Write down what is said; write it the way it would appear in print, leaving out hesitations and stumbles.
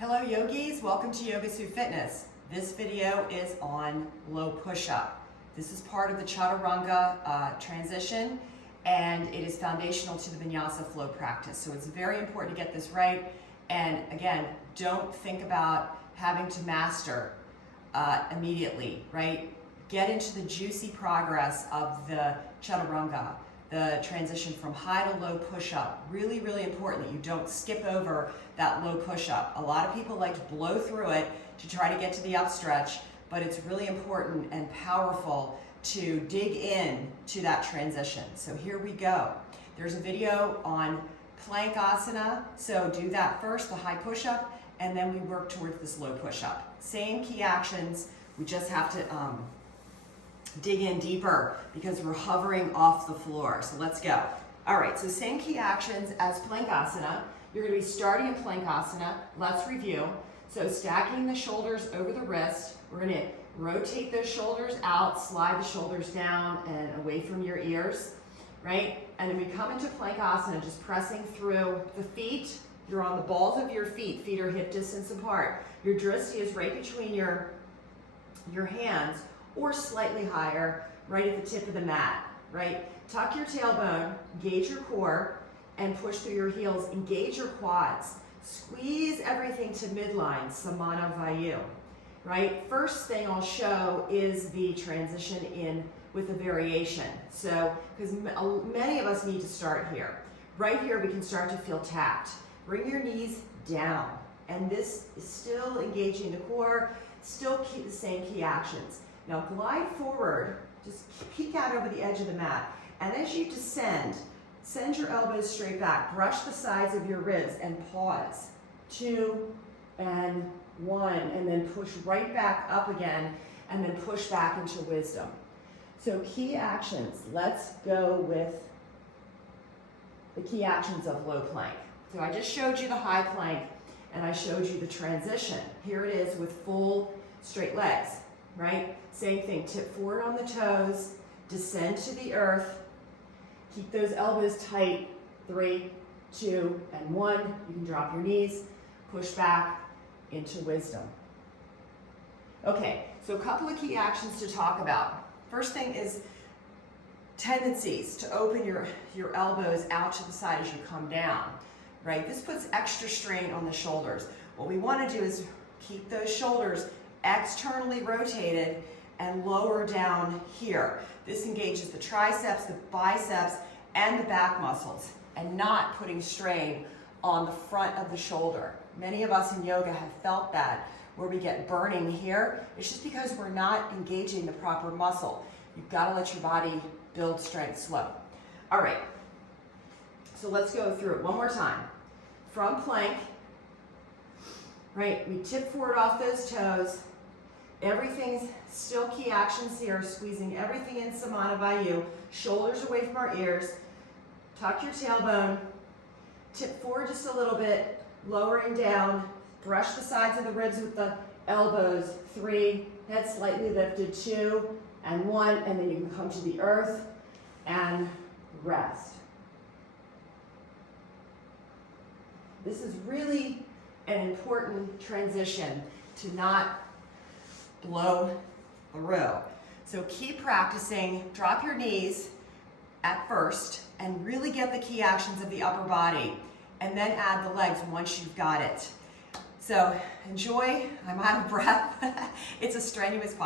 Hello yogis, welcome to Yoga Suit Fitness. This video is on low push-up. This is part of the chaturanga transition, and it is foundational to the vinyasa flow practice. So it's very important to get this right. And again, don't think about having to master immediately, right? Get into the juicy progress of the chaturanga, the transition from high to low push-up. Really, really important that you don't skip over that low push-up. A lot of people like to blow through it to try to get to the upstretch, but it's really important and powerful to dig in to that transition. So here we go. There's a video on plank-asana, so do that first, the high push-up, and then we work towards this low push-up. Same key actions, we just have to dig in deeper because we're hovering off the floor. So let's go. All right, so same key actions as plank-asana. You're gonna be starting in plank-asana. Let's review. So stacking the shoulders over the wrist. We're gonna rotate those shoulders out, slide the shoulders down and away from your ears, right? And then we come into plank-asana, just pressing through the feet. You're on the balls of your feet. Feet are hip distance apart. Your drishti is right between your hands, or slightly higher, right at the tip of the mat, right? Tuck your tailbone, engage your core, and push through your heels. Engage your quads. Squeeze everything to midline, Samana Vayu, right? First thing I'll show is the transition in with a variation. So, because many of us need to start here. Right here, we can start to feel tapped. Bring your knees down. And this is still engaging the core, still keep the same key actions. Now glide forward, just peek out over the edge of the mat. And as you descend, send your elbows straight back. Brush the sides of your ribs and pause. 2 and 1, and then push right back up again, and then push back into wisdom. So key actions, let's go with the key actions of low plank. So I just showed you the high plank, and I showed you the transition. Here it is with full straight legs. Right? Same thing, tip forward on the toes, descend to the earth, keep those elbows tight, 3, 2, and 1. You can drop your knees, push back into wisdom. Okay, so a couple of key actions to talk about. First thing is tendencies to open your elbows out to the side as you come down, right? This puts extra strain on the shoulders. What we want to do is keep those shoulders externally rotated and lower down here. This engages the triceps, the biceps, and the back muscles, and not putting strain on the front of the shoulder. Many of us in yoga have felt that, where we get burning here. It's just because we're not engaging the proper muscle. You've got to let your body build strength slow. All right, so let's go through it one more time. From plank, right, we tip forward off those toes. Everything's still key actions here, squeezing everything in Samana Vayu, shoulders away from our ears, tuck your tailbone, tip forward just a little bit, lowering down, brush the sides of the ribs with the elbows, 3, head slightly lifted, 2 and 1, and then you can come to the earth and rest. This is really an important transition to not blow through. So keep practicing, drop your knees at first, and really get the key actions of the upper body, and then add the legs once you've got it. So enjoy, I'm out of breath. It's a strenuous posture.